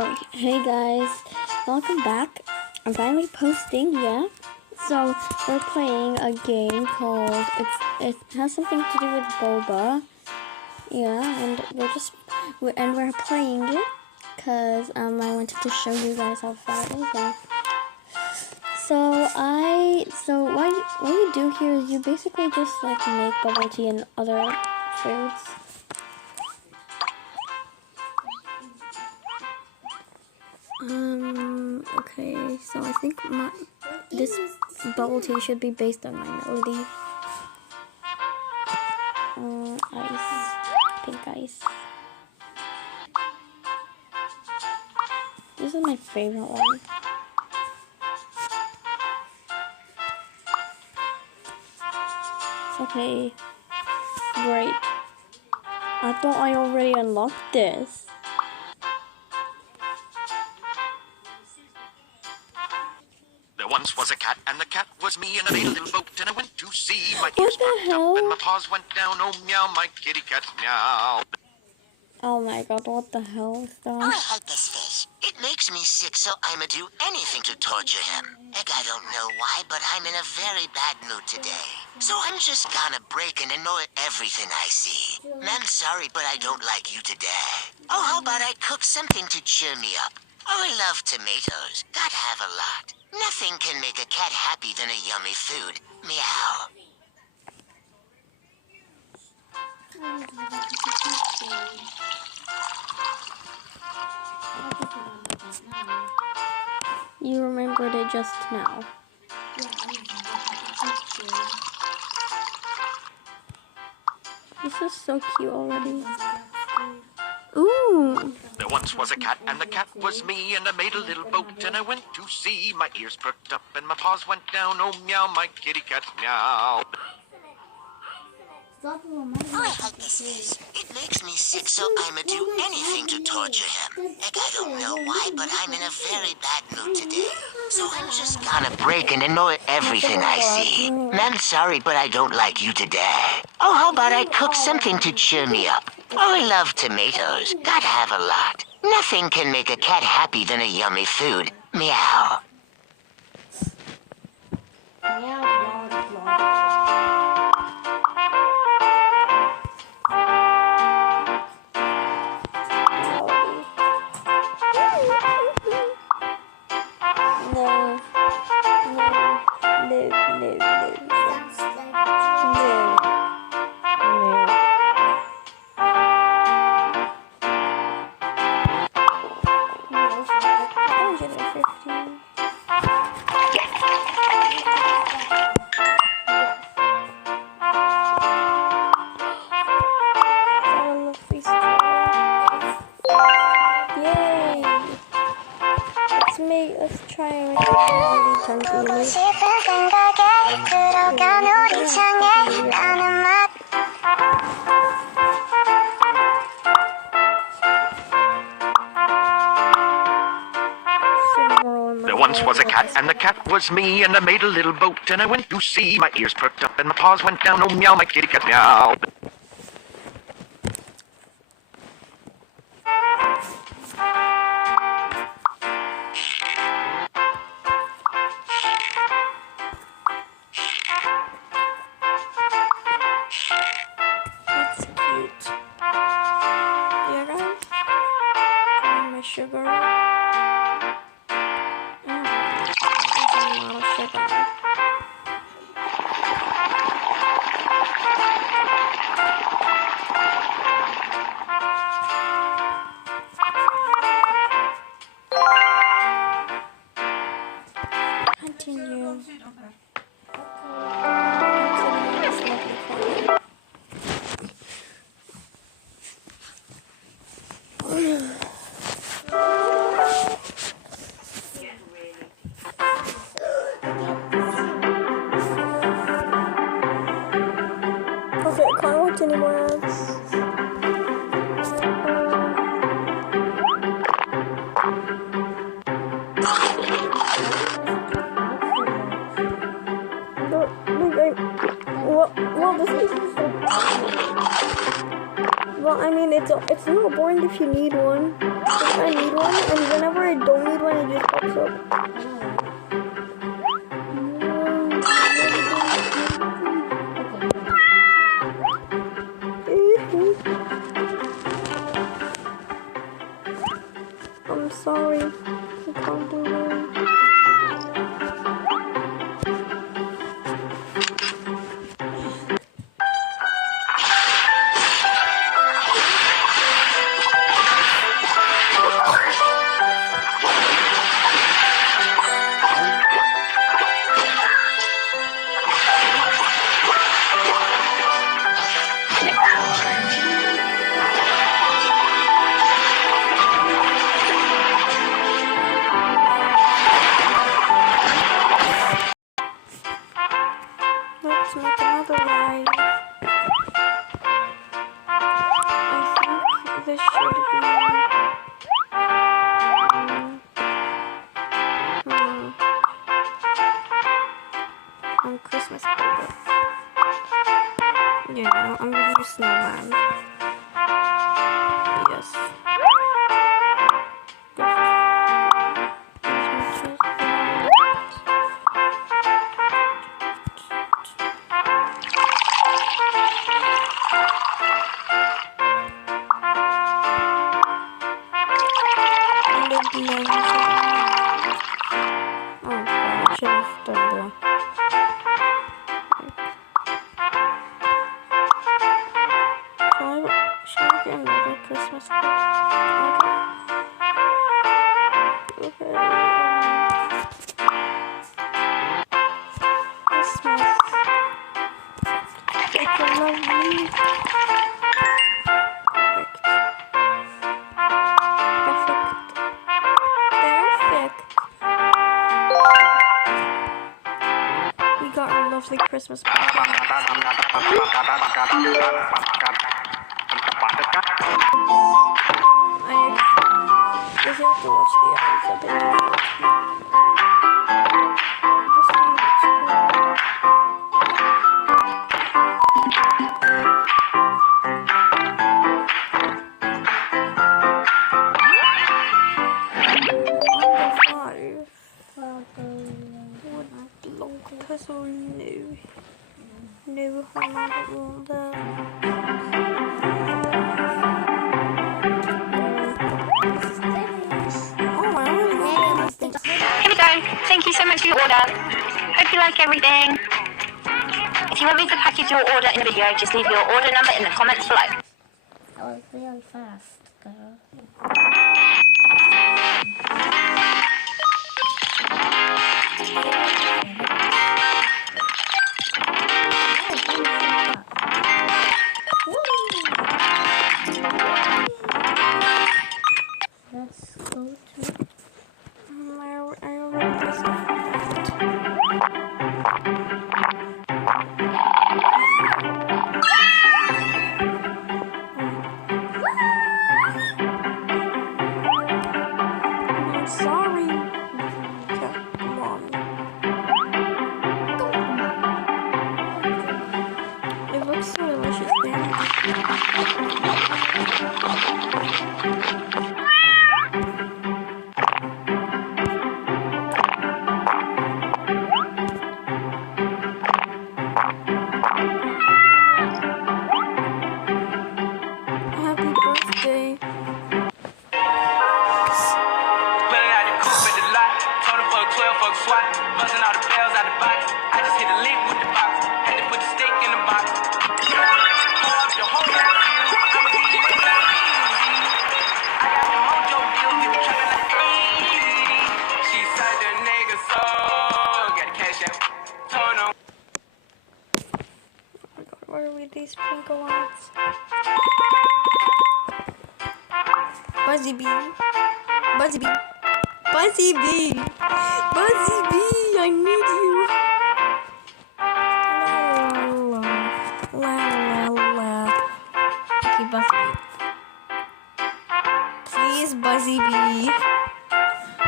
Oh, hey guys, welcome back. I'm finally posting, yeah. So we're playing a game called it has something to do with boba, yeah. And we're playing it because I wanted to show you guys how fun it is. So what you do here is you basically just like make bubble tea and other foods. Okay, so I think this bubble tea should be based on my melody. Ice, pink ice. This is my favorite one. Okay, great. I thought I already unlocked this. There once was a cat, and the cat was me, and I made a little boat, and I went to sea. My What ears the perked hell? up, and my paws went down. Oh, meow, my kitty cat, meow. Oh my god, what the hell is that? I hate this fish. It makes me sick, so I'ma do anything to torture him. I don't know why, but I'm in a very bad mood today. So I'm just gonna break and annoy everything I see. I'm sorry, but I don't like you today. Oh, how about I cook something to cheer me up? Oh, I love tomatoes. Gotta have a lot. Nothing can make a cat happy than a yummy food. Meow. You remembered it just now. This is so cute already. Ooh! There once was a cat, and the cat was me, and I made a little boat, and I went to sea. My ears perked up, and my paws went down. Oh, meow, my kitty cat, meow. Oh, I hate this fish. It makes me sick, so I'ma do anything to torture him. I don't know why, but I'm in a very bad mood today. So I'm just gonna break and annoy everything I see. I'm sorry, but I don't like you today. Oh, how about I cook something to cheer me up? Oh, I love tomatoes. Gotta have a lot. Nothing can make a cat happy than a yummy food. Meow. Let's try and make it really There once was a cat, and the cat was me, and I made a little boat, and I went to sea. My ears perked up, and my paws went down. Oh, meow, my kitty cat, meow. That's cute. Yeah, guys. My sugar. There's a lot of sugar. Continue. Well, I mean, it's not boring if you need one. If I need one, and whenever I don't need one, it just pops up. I'm sorry. I can't do it. Let's make another ride. I think this should be on Christmas paper. Yeah, I'm gonna do snowman. Yes. Shall I get another Christmas card? Okay. Christmas. It's a lovely. Perfect. We got a lovely Christmas party. I just have to watch the others a bit. Because so new. New Holland. Here we go. Thank you so much for your order. Hope you like everything. If you want me to package your order in the video, just leave your order number in the comments below. That was really fast, girl. Let's go to... I already listened. I'm sorry. Come on. It looks so delicious there. Happy birthday. Running out the coupe at the lot. Told him for a 12 fuck swat. Buzzing all the bells out the box. I just hit a lick with the box. Had to put the stick in the box. Pour up the whole damn field. I'ma get it like easy. I got the mojo deal. We be trapping like easy. She said the nigga so. Got the cash out. Told him. Where are we, these pink lights? Buzzy Bee. Buzzy Bee. Buzzy Bee. Buzzy Bee, I need you. La la la la la. Okay, Buzzy Bee. Please, Buzzy Bee.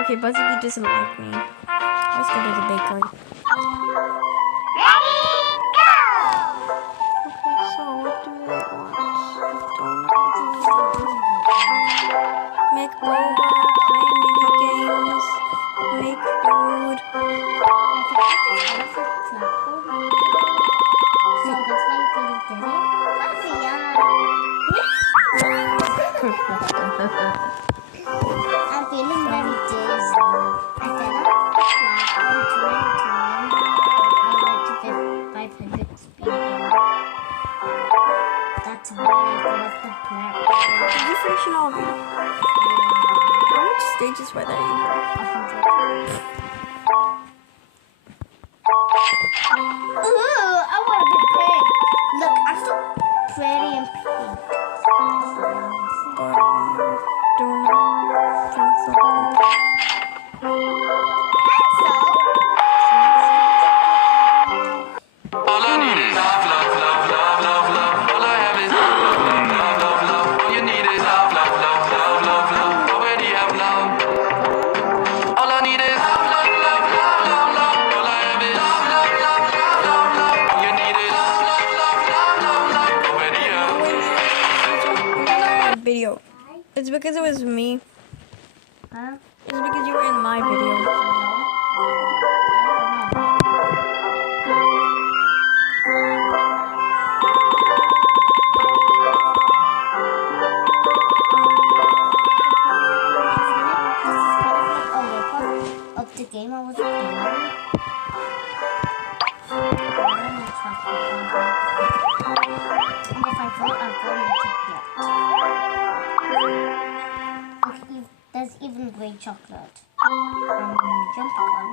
Okay, Buzzy Bee doesn't like me. Let's go to the bakery. Okay, so what do they want? Donuts. I'm feeling very dizzy. I fell off like too many times. I went to 500 speed. That's why I fell off the platform. Did you finish an album? How much stages were there? 100. Ooh, I want to be pink. Look, I'm so pretty and pink. All I need is love, love, love, love, love, love. All I have is love, love, love, love, love, love. All you need is love, love, love, love, love, love. Already have love. All I need is love, love, love, love, love, love. All I have is love, love, love, love, love, love. All you need is love, love, love, love, love, love. Already have. Video. It's because it was me. Huh? It's because you were in my video. Of the game I was playing. And if I fall, I'm going to chocolate. Look, there's even grey chocolate. Jump on.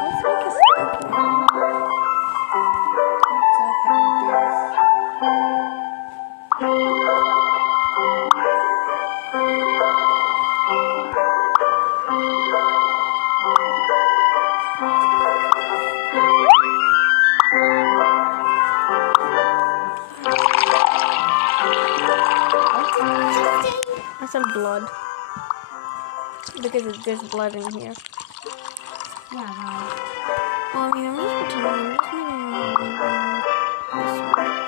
Let's make a spooky one. I said blood. Because there's blood in here. Yeah, right. Well, I mean, I'm just pretending. I'm just making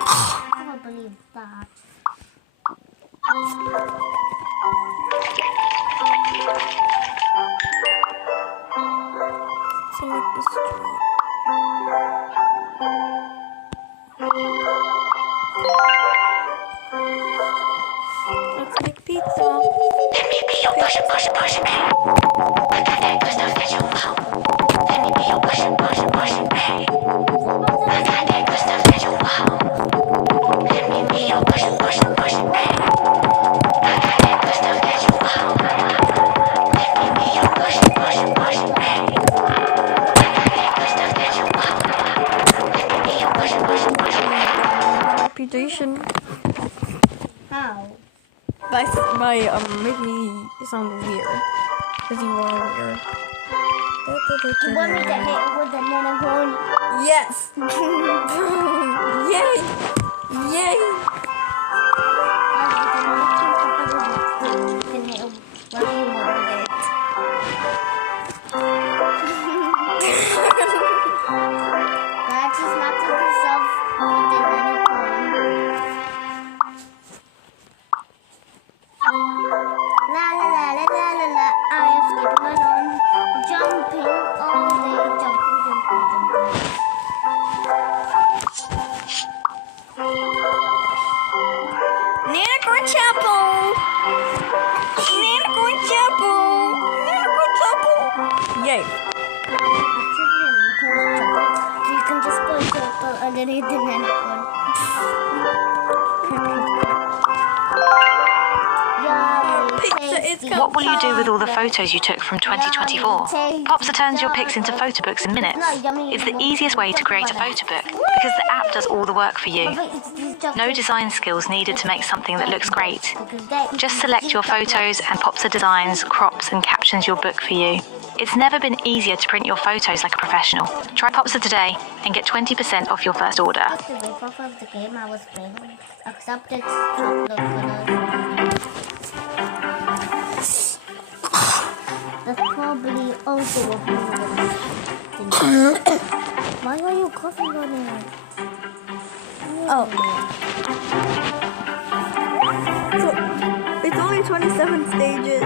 I can't believe that. so like this. Let's make pizza. Reputation How? by making me sound weird because you are weird. You want me to hit it with the unicorn? Yes. Yay! Yay! You can hit it what you want with it. That just knocked himself with the unicorn. La la la la la la la. I am skipping along, jumping all day, jumping, jumping, jumping. Nana Chapel! Nana Chapel! Nana Chapel! Yay! You can just put circle underneath the unicorn. Pizza is coming. What will you do with all the photos you took from 2024? Popsa turns your pics into photo books in minutes. It's the easiest way to create a photo book because the app does all the work for you. No design skills needed to make something that looks great. Just select your photos and Popsa designs, crops and captions your book for you. It's never been easier to print your photos like a professional. Try Popsa today and get 20% off your first order. The ripoff of the game I was playing, except it's chocolate colors. That's probably also a thing. Why are you coughing on it? Oh. So, it's only 27 stages.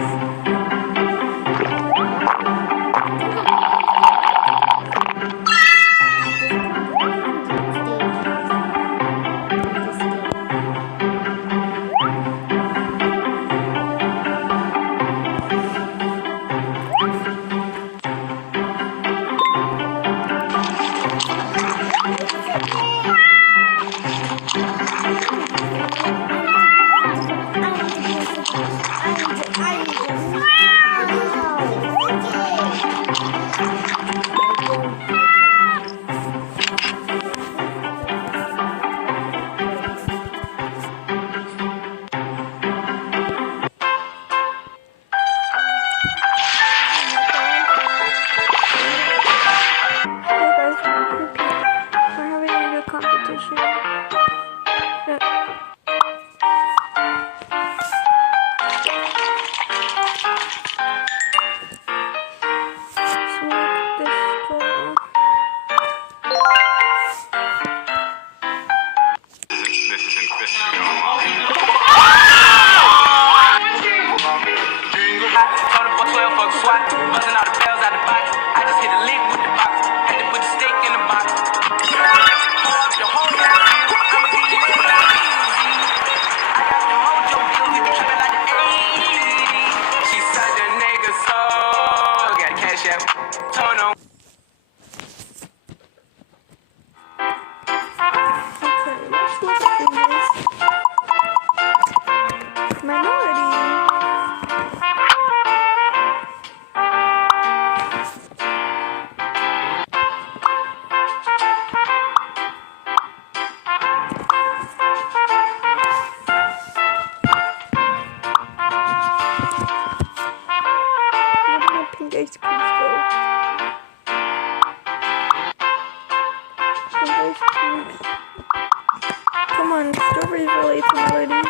Come on, strawberries relate to melody.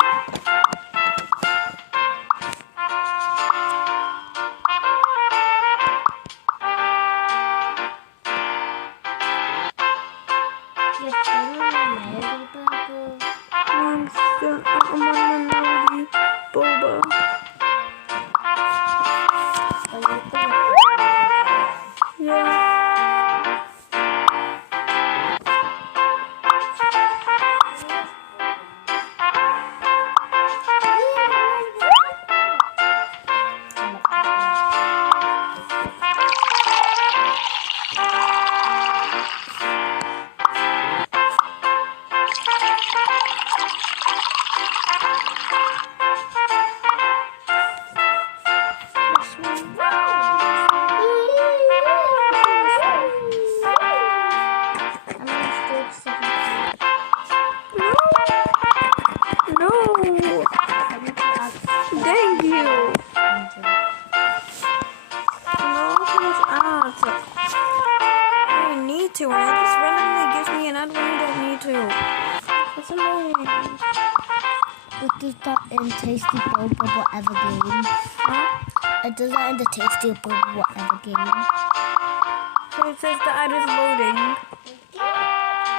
I'm on my melody, boba. Yeah. No. Thank you. No, please add. I need to, and it just randomly gives me an ad when I don't need to. That's annoying. It does that in Tasty Boba whatever game. Huh? It does that in the Tasty Boba whatever game. So it says the ad is loading.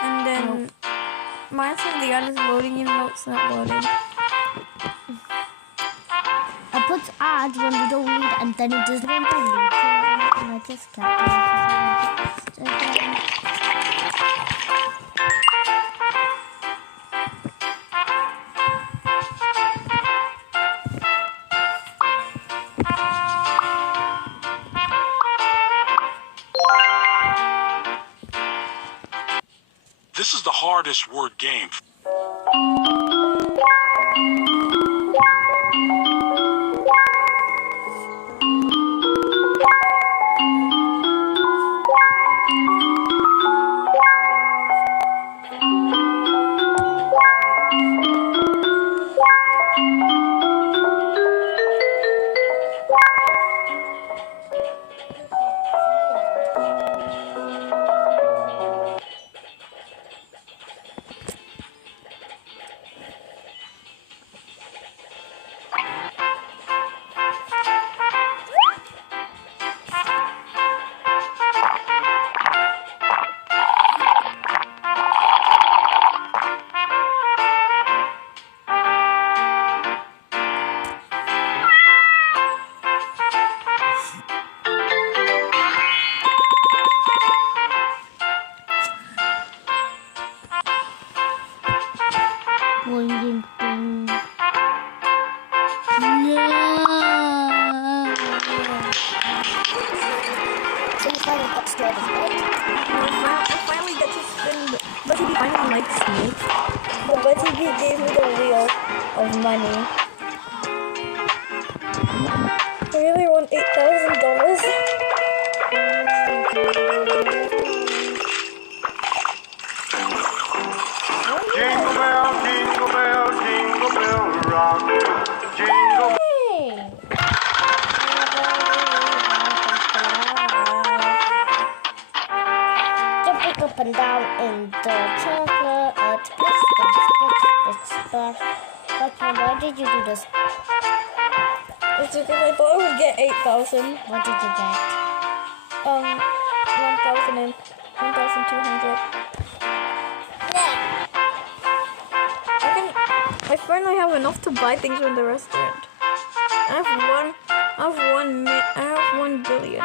And then mine says the ad is loading even though it's not loading. I put ads when we don't need it, and then it does when we need it, and I just kept it. This is the hardest word game. Boing, boing. So you finally got strawberries, right? I finally get to spend. But he finally likes me. But he gave me the wheel of money. I really want $8,000. Jingle bell rock. Jingle. Jumping up and down in the chocolate. Splish, splash, splish, splash. Papa, why did you do this? It's because I thought I would get 8,000. What did you get? 1,000 and 1,200. I finally have enough to buy things from the restaurant. I have 1 billion.